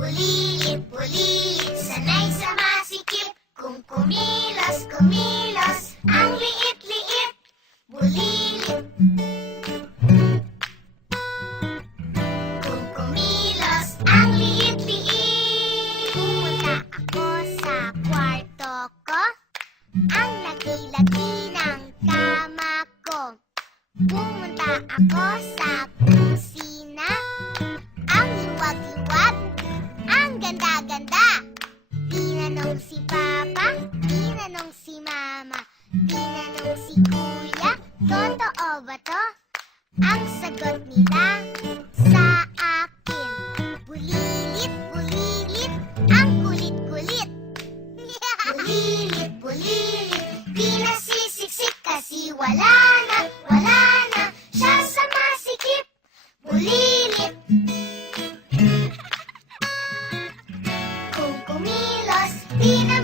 Bulilit, bulilit, sanay sa masikip. Kung kumilos, kumilos, ang liit-liit. Bulilit. Kung kumilos, ang liit-liit. Pumunta ako sa kwarto ko. Ang laki-laki ng kama ko. Pumunta ako sa kusina. Ang liwag-liwag, ang ganda-ganda. Tinanong si Papa, tinanong si Mama, tinanong si Kuya, totoo ba to? Ang sagot nila sa akin, bulilit, bulilit, ang kulit-kulit. Bulilit, bulilit, di nasisiksik kasi wala na siya sa masikip. Bulilit. Kung kumilos, di na